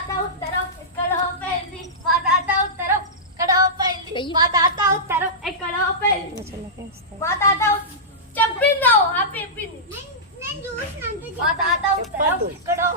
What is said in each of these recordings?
తాత ఉత్తరం ఎక్కడో పెళ్ళి. మా తాత ఉత్తరం ఎక్కడో పెళ్ళి. మా తాత ఉత్తరం ఎక్కడో పెళ్ళి. మా తాత చెప్పిందో? ఆ చెప్పింది. మా తాత ఉత్తరం ఎక్కడో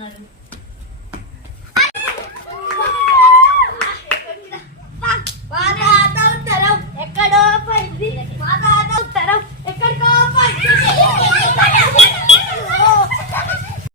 another.